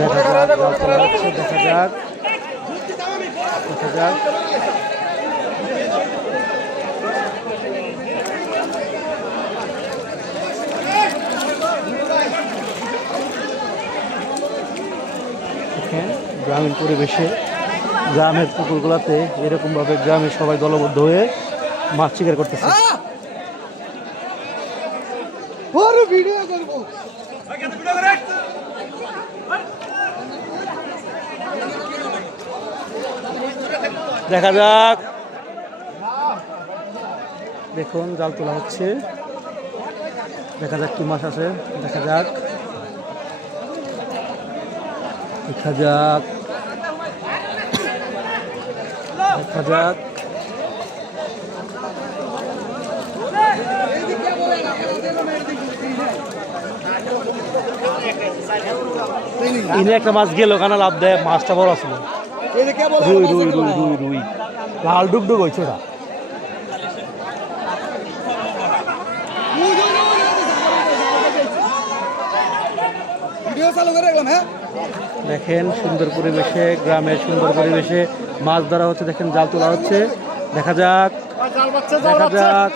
দেখা যাক জাল তোলা হচ্ছে, দেখা যাক দেখা যাক। গ্রামীণ পরিবেশে গ্রামের পুকুরগুলোতে এরকমভাবে গ্রামে সবাই দলবদ্ধ হয়ে মাছ শিকার করতেছে। দেখা যাক, দেখুন জাল তোলা হচ্ছে, দেখা যাক কি মাছ আছে, দেখা যাক দেখা যাক দেখা যাক। ইনি একটা মাছ গেল, কানা লাভ দেয়, মাছটা বড় ছিল, রুই রুই রুই রুই রুই লাল ডুবডুব হয়েছে ওটা। দেখেন সুন্দর পরিবেশে, গ্রামের সুন্দর পরিবেশে মাছ ধরা হচ্ছে। দেখেন জাল তোলা হচ্ছে, দেখা যাক দেখা যাক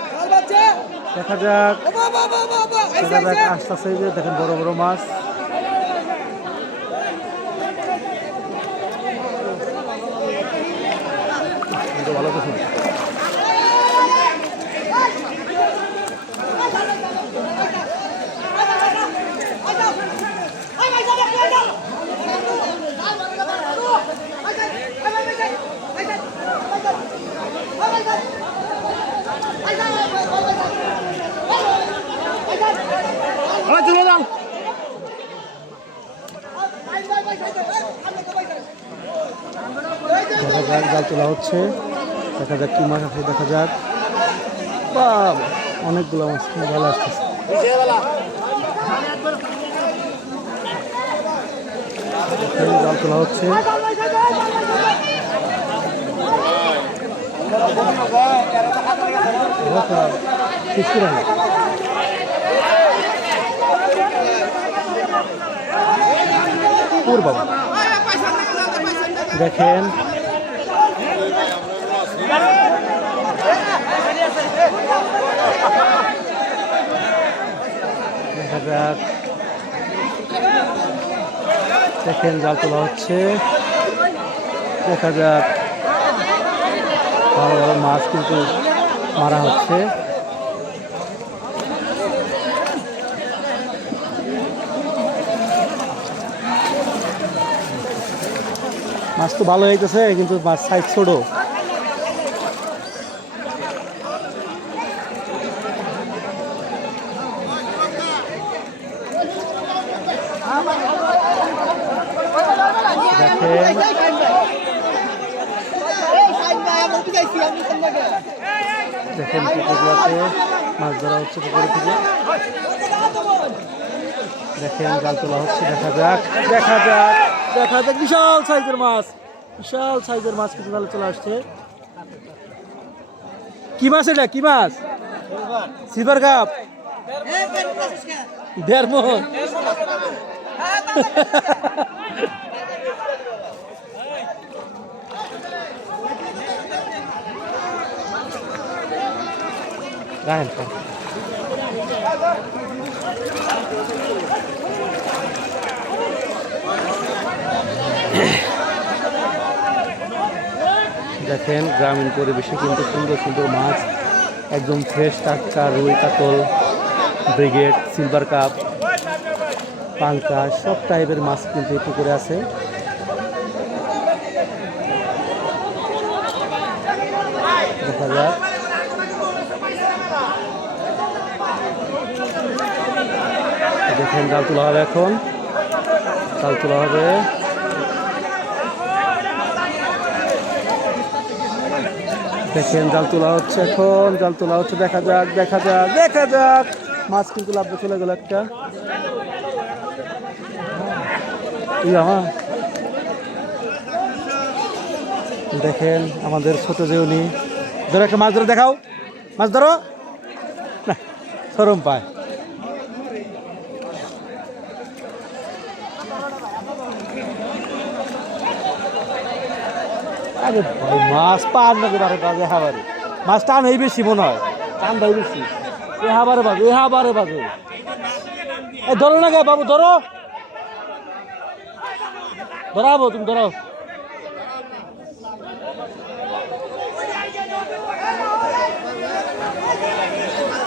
দেখা যাক দেখা যাক। আস্তে আস্তে দেখেন বড় বড় মাছ। ভালো তো শুনি। দেখা যাক জাল তোলা হচ্ছে, দেখা যাক কি মাছ আছে, দেখা যাক। বাবা অনেকগুলো মাছ ভালো আসতেছে। জাল তোলা হচ্ছে, দেখেন দেখা যাক, দেখেন জাল তোলা হচ্ছে, দেখা যাক। ভালো ভালো মাছ কিন্তু মারা হচ্ছে। মাছ তো ভালো হইতেছে, কিন্তু মাছ সাইজ ছোট। দেখেন পুকুরগুলোতে মাছ ধরা হচ্ছে, পুকুরে থেকে দেখেন জাল তোলা হচ্ছে, দেখা যাক দেখা যাক দেখা যাক। বিশাল সাইজের মাছ, বিশাল সাইজের মাছ কিন্তু জালে চলে আসছে। কি মাছ এটা, কি মাছ? সিলভার কাপ, 1.5 মণ। দেখেন গ্রামীণ পরিবেশে কিন্তু সুন্দর সুন্দর মাছ, একদম ফ্রেশ টাটকা রুই, কাতল, ব্রিগেড, সিলভার কাপ, পাঙ্কাশ, সব টাইপের মাছ কিন্তু এই পুকুরে আছে। দেখা যাক, দেখেন জাল তোলা হবে, এখন জাল তোলা হবে। দেখেন জাল তোলা হচ্ছে, এখন জাল তোলা হচ্ছে, দেখা যাক দেখা যাক দেখা যাক। মাছ কিন্তু লাভে চলে গেল একটা। দেখেন আমাদের ছোট যে উনি, ধরো একটা মাছ ধরে দেখাও, মাছ ধরো না, শরম পায়। আরে ভাই মাছ পান নাকি বারে বাজে হাবারে মাছ টান এই বেশি মনে হয় টান ভাই বেশি এ হাবারে বাজে ধরো না গে বাবু ধরো ধরাবো তুমি ধরো